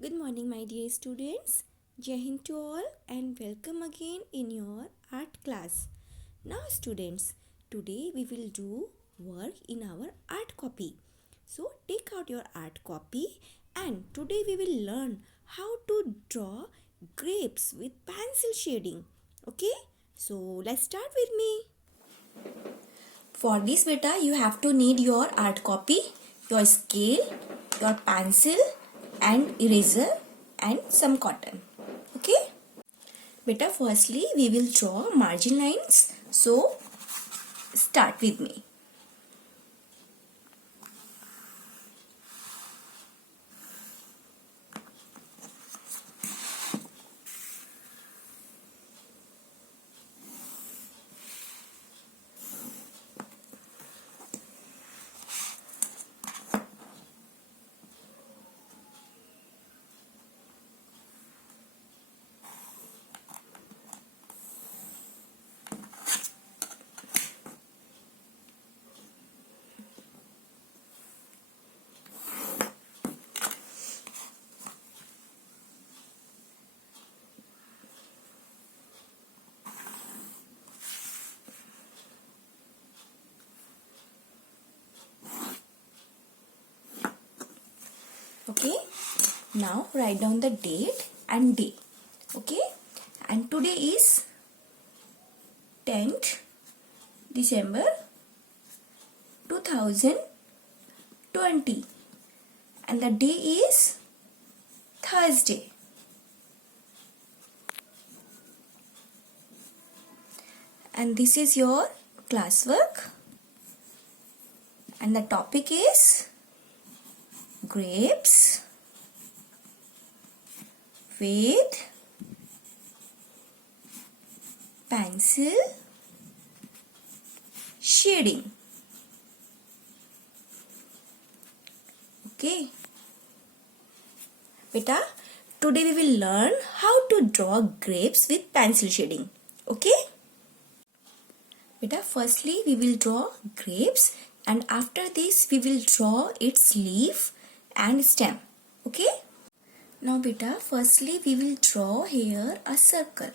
Good morning, my dear students. Jai Hind to all and welcome again in your art class. Now, students, today we will do work in our art copy. So, take out your art copy and today we will learn how to draw grapes with pencil shading. Okay? So, let's start with me. For this beta, you have to need your art copy, your scale, your pencil and eraser and some cotton. Okay? Beta, firstly we will draw margin lines. So, start with me. Okay? Now write down the date and day. Okay? And today is 10th December 2020 and the day is Thursday. And this is your classwork and the topic is grapes with pencil shading. Okay. Beta, today we will learn how to draw grapes with pencil shading. Okay. Beta, firstly we will draw grapes and after this we will draw its leaf and stem. Okay. Now beta, firstly we will draw here a circle.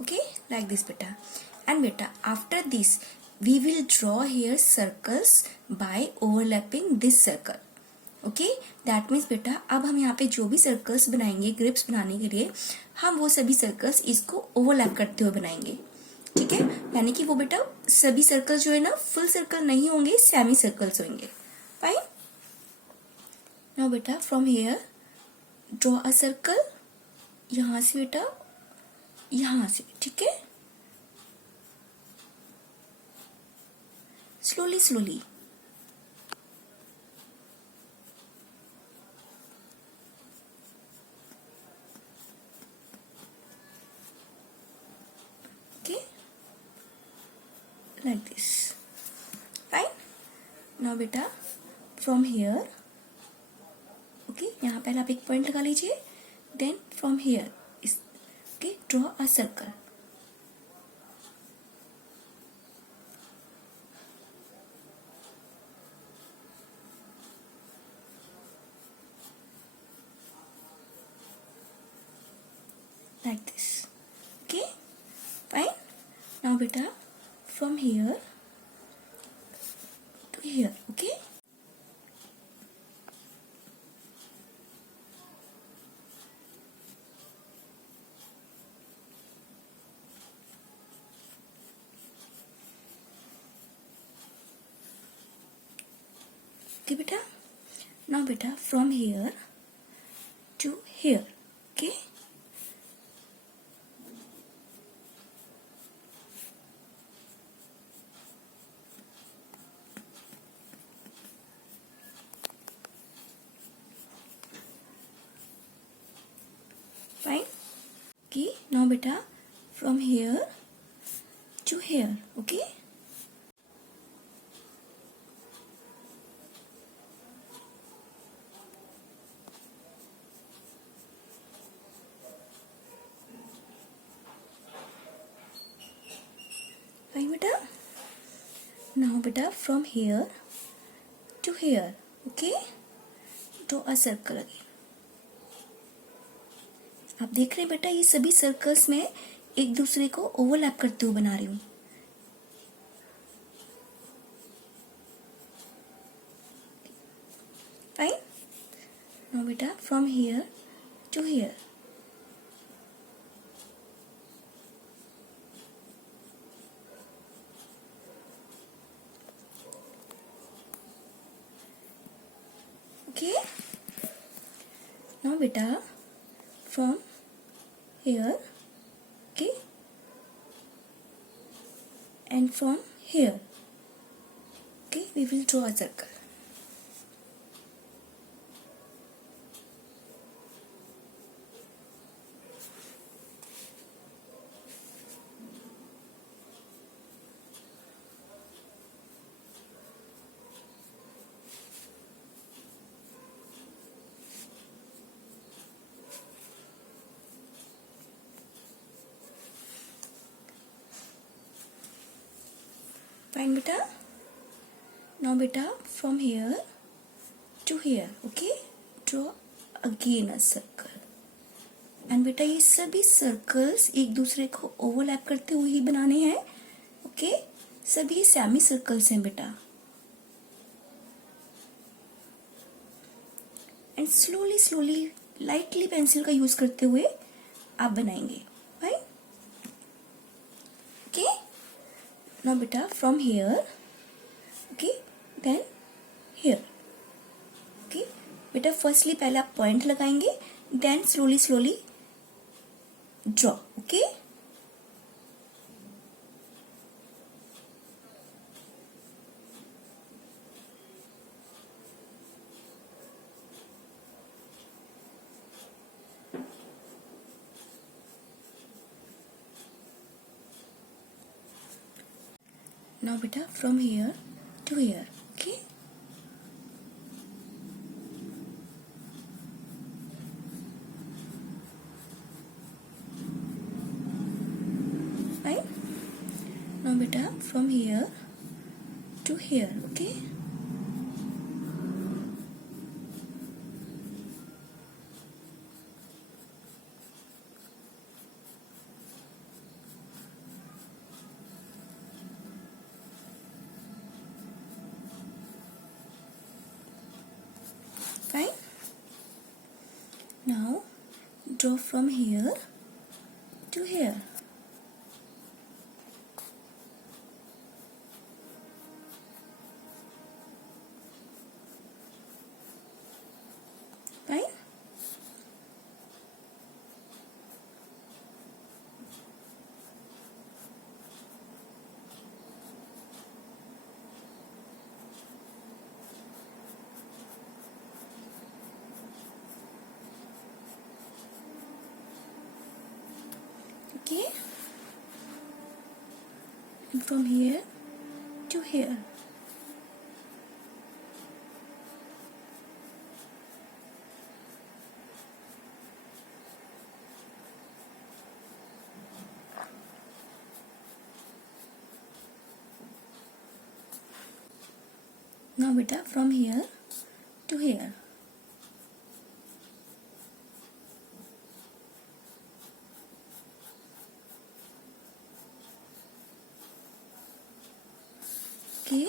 Okay, like this beta. And beta, after this we will draw here circles by overlapping this circle. Okay, that means बेटा अब हम यहाँ पे जो भी सर्कल्स बनाएंगे ग्रिप्स बनाने के लिए हम वो सभी सर्कल्स इसको ओवरलैप करते हुए बनाएंगे. ठीक है, यानी कि वो बेटा सभी सर्कल जो है ना फुल सर्कल नहीं होंगे, सेमी सर्कल्स होंगे. फाइन. नाउ बेटा from here draw a circle. यहाँ से बेटा यहाँ से. ठीक है, slowly slowly. Like this. Fine. Now बेटा from here, okay, यहाँ पहले आप एक पॉइंट लगा लीजिए. Then from here, okay, draw a circle. Like this. Okay. Fine. Now बेटा from here to here. Okay. Okay बेटा. Now बेटा from here to here. Okay. Fine. Okay. Now बेटा from here to here. Okay. Fine बेटा. now beta from here to here, okay, draw a circle again. आप देख रहे हैं बेटा ये सभी सर्कल्स में एक दूसरे को ओवरलैप करते हुए बना रही हूँ. फाइन. नाउ बेटा from here to here. Okay. Now बेटा from here, okay, and from here, okay, we will draw a circle. Fine beta. Now beta from here to here, okay, draw again a circle. And beta ये सभी circles एक दूसरे को overlap करते हुए ही बनाने हैं, okay, सभी semi circles हैं बेटा. And slowly lightly pencil का use करते हुए आप बनाएंगे. Fine. Okay. Now beta from here, okay, then here, okay, beta firstly पहले आप point लगाएंगे, then slowly draw, okay. Now beta from here to here, okay. Fine. Now beta from here to here, okay. Fine. Now draw from here to here. Fine. Okay, and from here to here. Now beta from here to here. Okay.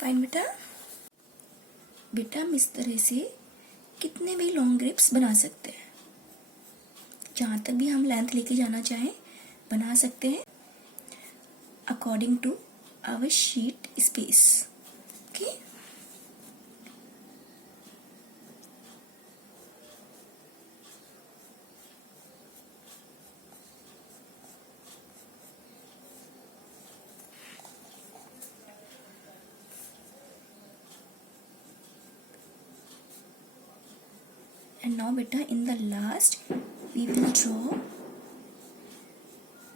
Fine बेटा. बेटा हम इस तरह से कितने भी long grips बना सकते हैं. जहाँ तक भी हम लेंथ लेके जाना चाहें बना सकते हैं according to our sheet space. Okay. And now beta in the last we will draw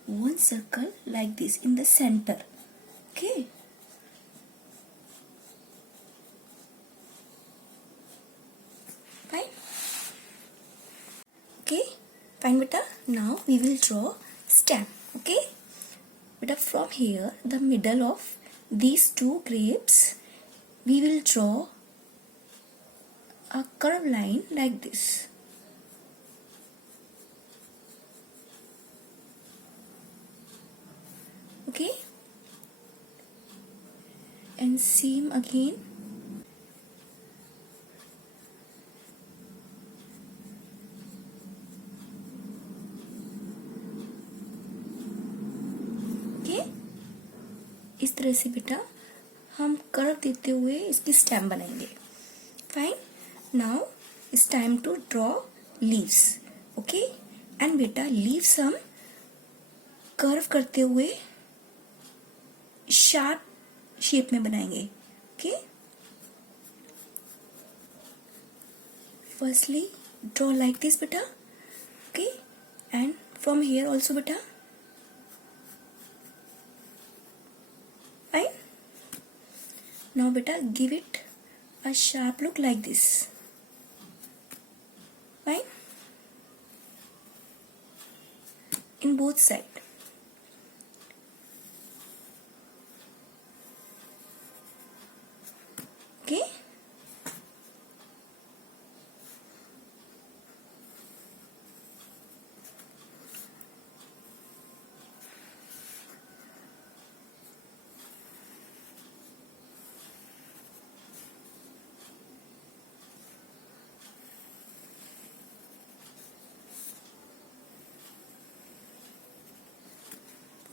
one circle like this in the center. Okay. Fine. Okay. Fine beta. Now we will draw stem. Okay. Beta from here the middle of these two grapes we will draw a curved line like this. Okay, and same again. Okay, इस तरह से बेटा हम कर्व देते हुए इसकी stem बनाएंगे. Fine. Now it's time to draw leaves. Okay, and बेटा लीव्स हम कर्व करते हुए शार्प शेप में बनाएंगे. Okay, firstly draw like this बेटा. Okay, and from here also बेटा. Fine. Now beta give it a sharp look like this. Fine. In both sides. Okay.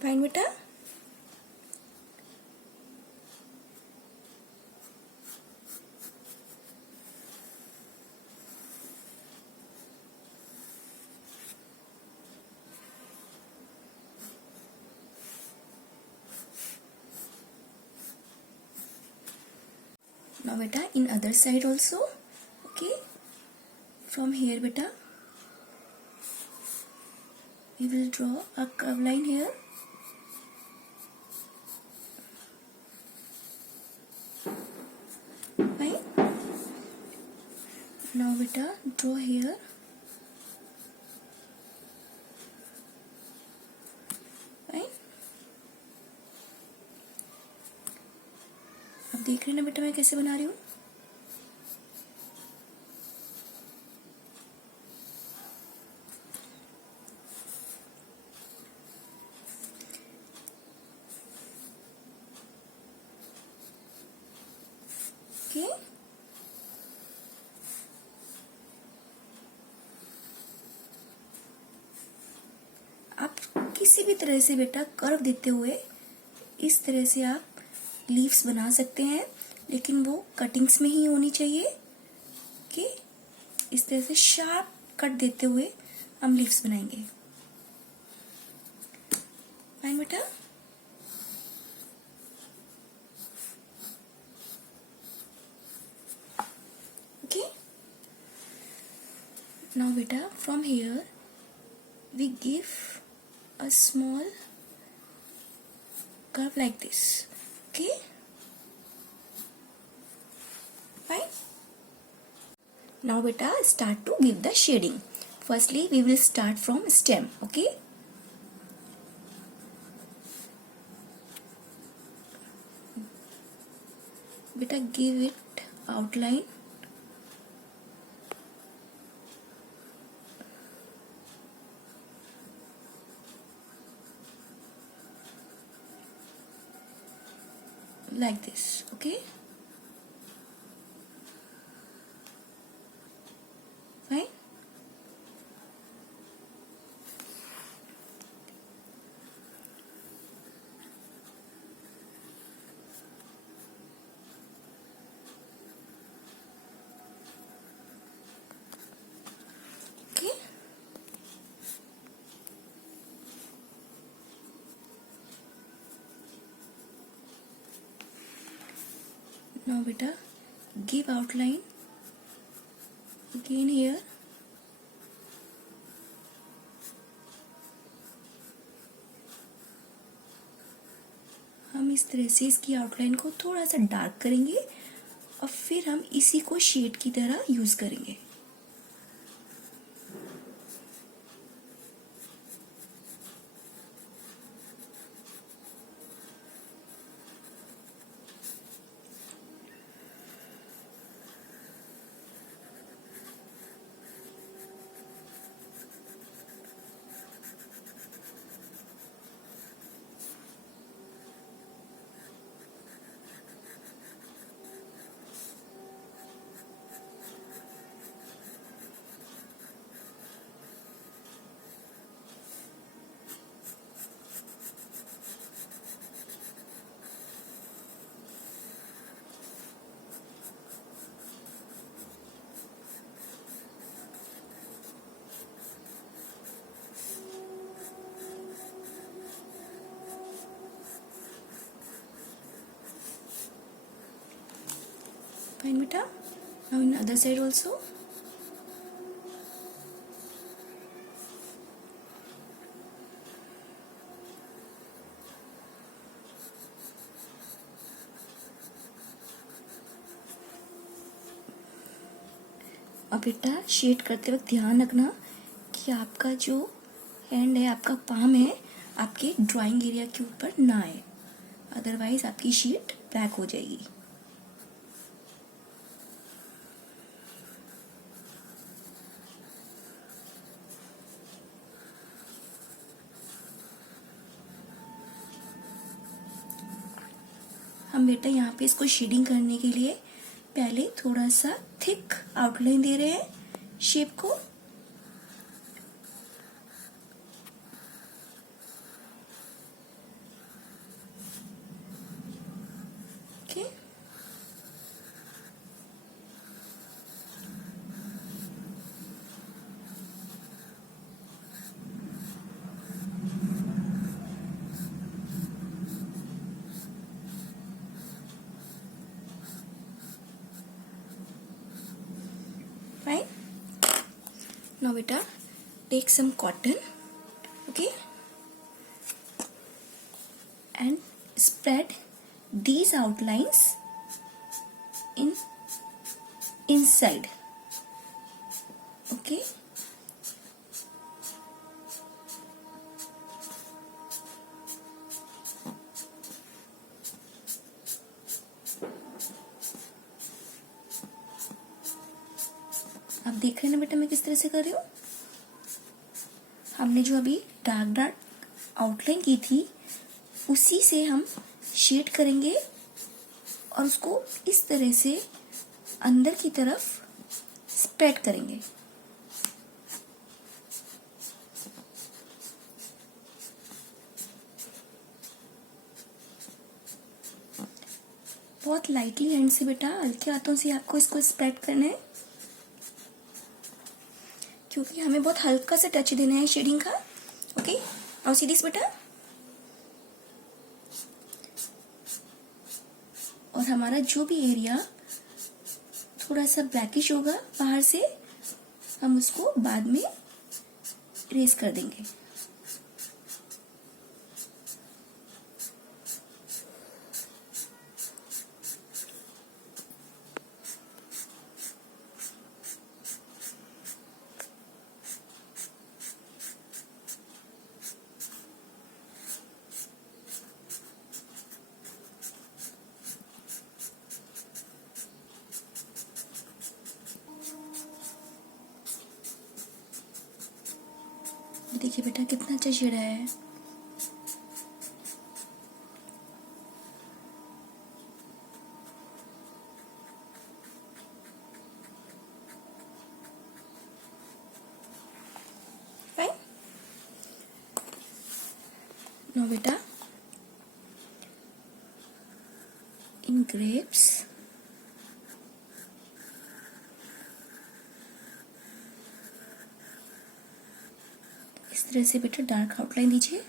Fine beta. Now beta in other side also. Okay, from here beta we will draw a curve line here. Fine. Now beta draw here. Fine. अब देख रहे हैं ना बेटा मैं कैसे बना रही हूँ. Okay. आप किसी भी तरह से बेटा कर्व देते हुए इस तरह से आप लीव्स बना सकते हैं, लेकिन वो कटिंग्स में ही होनी चाहिए. ओके, इस तरह से शार्प कट देते हुए हम लीव्स बनाएंगे. फाइन बेटा. ओके, नाउ बेटा from here we give a small curve like this. Okay, fine. Now beta start to give the shading. Firstly we will start from stem. Okay, beta give it outline. Like this. Okay, fine. Okay, now beta give outline again here. इस तरह से इसकी आउटलाइन को थोड़ा सा डार्क करेंगे और फिर हम इसी को शेड की तरह यूज करेंगे। Fine beta. Now in other side also. अब बेटा शेड करते वक्त ध्यान रखना कि आपका जो हैंड है, आपका पाम है, आपके ड्राइंग एरिया के ऊपर ना आए, अदरवाइज आपकी शीट ब्लैक हो जाएगी। हम बेटा यहाँ पे इसको शेडिंग करने के लिए पहले थोड़ा सा थिक आउटलाइन दे रहे हैं शेप को। Okay, fine. Now beta, take some cotton, okay, and spread these outlines inside, okay. आप देख रहे हैं ना बेटा मैं किस तरह से कर रही हूँ। हमने जो अभी डार्क डार्क आउटलाइन की थी उसी से हम शेड करेंगे और उसको इस तरह से अंदर की तरफ स्प्रेड करेंगे। बहुत लाइटली हैंड से बेटा, हल्के हाथों से आपको इसको स्प्रेड करना है क्योंकि हमें बहुत हल्का सा टच देना है शेडिंग का। ओके, नाउ सी दिस बेटा। और हमारा जो भी एरिया थोड़ा सा ब्लैकिश होगा बाहर से, हम उसको बाद में इरेज कर देंगे। देखिए बेटा कितना अच्छा शेड आया है। फाइन। नो बेटा, इन ग्रेप्स इस तरह से बेटा डार्क आउटलाइन दीजिए।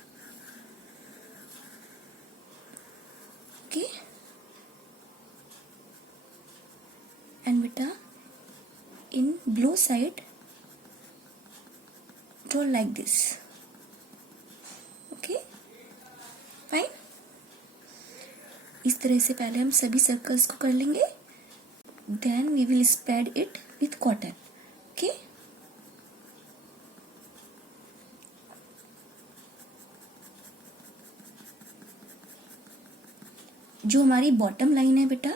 ओके, एंड बेटा in blue side draw like this. Okay, fine. इस तरह से पहले हम सभी सर्कल्स को कर लेंगे, then we will spread it with cotton. Okay, जो हमारी बॉटम लाइन है बेटा,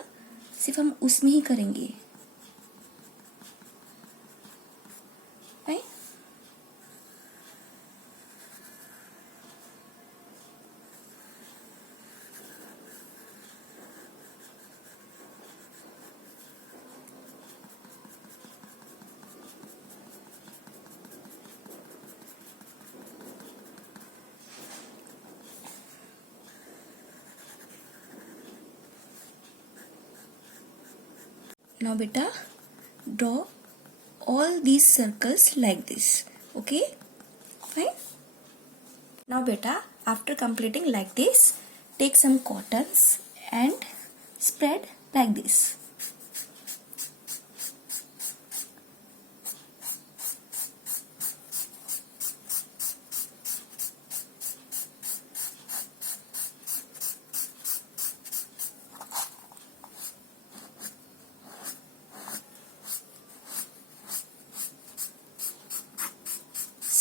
सिर्फ हम उसमें ही करेंगे। Right, now beta draw all these circles like this. Okay, fine. Now beta, after completing like this, take some cottons and spread like this.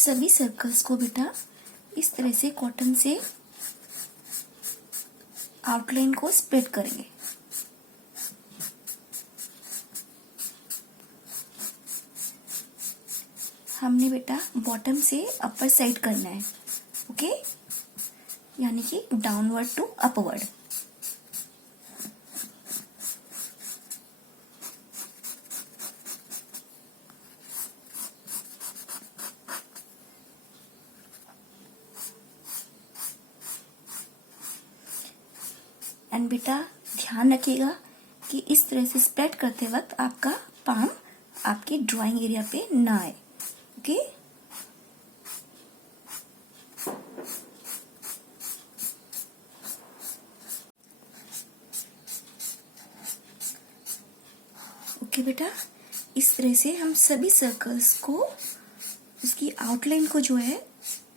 सभी सर्कल्स को बेटा इस तरह से कॉटन से आउटलाइन को स्प्रेड करेंगे। हमने बेटा बॉटम से अपर साइड करना है। ओके, यानी कि डाउनवर्ड टू अपवर्ड। एंड बेटा ध्यान रखिएगा कि इस तरह से स्प्रेड करते वक्त आपका पाम आपके ड्राइंग एरिया पे ना आए। ओके, ओके बेटा, इस तरह से हम सभी सर्कल्स को, उसकी आउटलाइन को जो है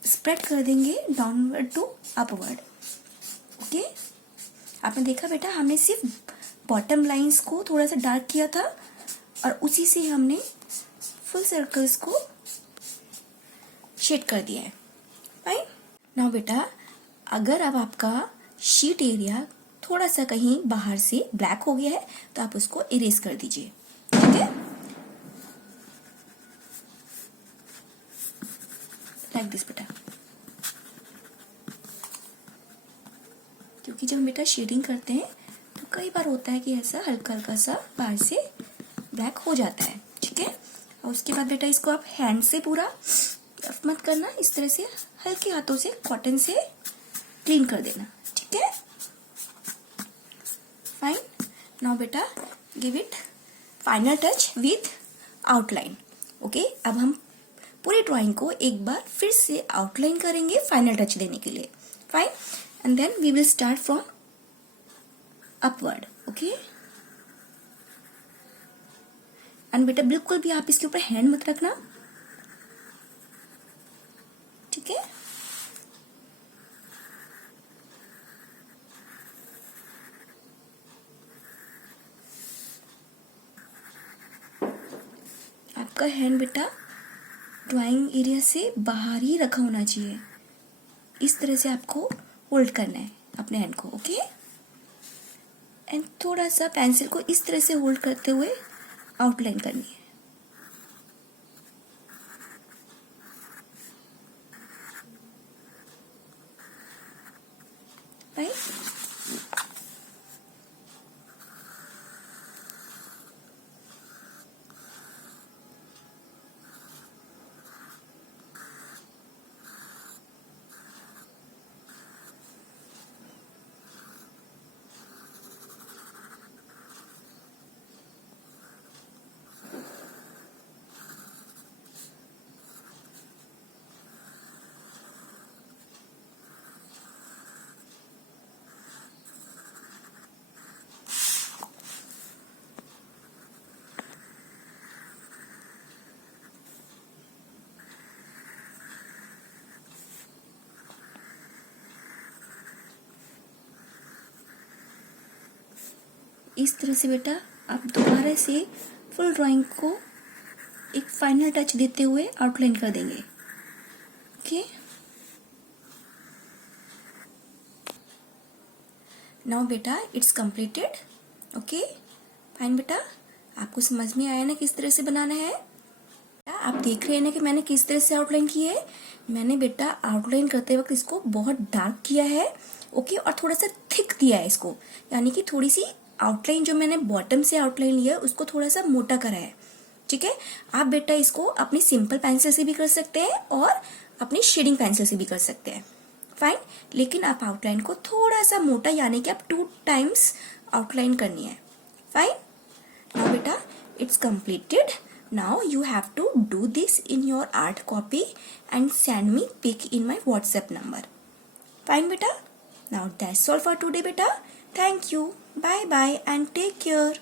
स्प्रेड कर देंगे डाउनवर्ड टू अपवर्ड। ओके, आपने देखा बेटा, हमने सिर्फ बॉटम लाइंस को थोड़ा सा डार्क किया था और उसी से हमने फुल सर्कल्स को शेड कर दिया है। राइट, नाउ बेटा, अगर अब आपका शीट एरिया थोड़ा सा कहीं बाहर से ब्लैक हो गया है तो आप उसको इरेज कर दीजिए। ठीक है, लाइक दिस बेटा। क्योंकि जब बेटा शेडिंग करते हैं तो कई बार होता है कि ऐसा हल्का हल्का सा बाहर से ब्लैक हो जाता है। ठीक है, और उसके बाद बेटा इसको आप हैंड से पूरा रफ मत करना, इस तरह से हल्के हाथों से कॉटन से क्लीन कर देना। ठीक है, फाइन। नाउ बेटा give it final touch with outline. Okay, अब हम पूरी ड्राइंग को एक बार फिर से आउटलाइन करेंगे फाइनल टच देने के लिए। Fine, and then we will start from upward. Okay, and बेटा बिल्कुल भी आप इसके ऊपर हैंड मत रखना। ठीक है, आपका हैंड बेटा ड्राइंग एरिया से बाहर ही रखा होना चाहिए। इस तरह से आपको होल्ड करना है अपने हैंड को। ओके, एंड थोड़ा सा पेंसिल को इस तरह से होल्ड करते हुए आउटलाइन करनी है। राइट, इस तरह से बेटा आप दोबारा से फुल ड्राइंग को एक फाइनल टच देते हुए आउटलाइन कर देंगे। ओके, नाउ बेटा इट्स कंप्लीटेड। ओके फाइन बेटा, आपको समझ में आया ना किस तरह से बनाना है? आप देख रहे हैं ना कि मैंने किस तरह से आउटलाइन की है। मैंने बेटा आउटलाइन करते वक्त इसको बहुत डार्क किया है, ओके, और थोड़ा सा थिक दिया है इसको, यानी कि थोड़ी सी आउटलाइन जो मैंने बॉटम से आउटलाइन लिया उसको थोड़ा सा मोटा करा है। ठीक है, आप बेटा इसको अपनी सिंपल पेंसिल से भी कर सकते हैं और अपनी शेडिंग पेंसिल से भी कर सकते हैं। फाइन, लेकिन आप आउटलाइन को थोड़ा सा मोटा, यानी कि आप 2 टाइम्स आउटलाइन करनी है। फाइन, नाउ बेटा it's completed. Now you have to do this in your art copy and send me pic in my WhatsApp number. Fine beta. Now that's all for today beta. Thank you. Bye bye and take care.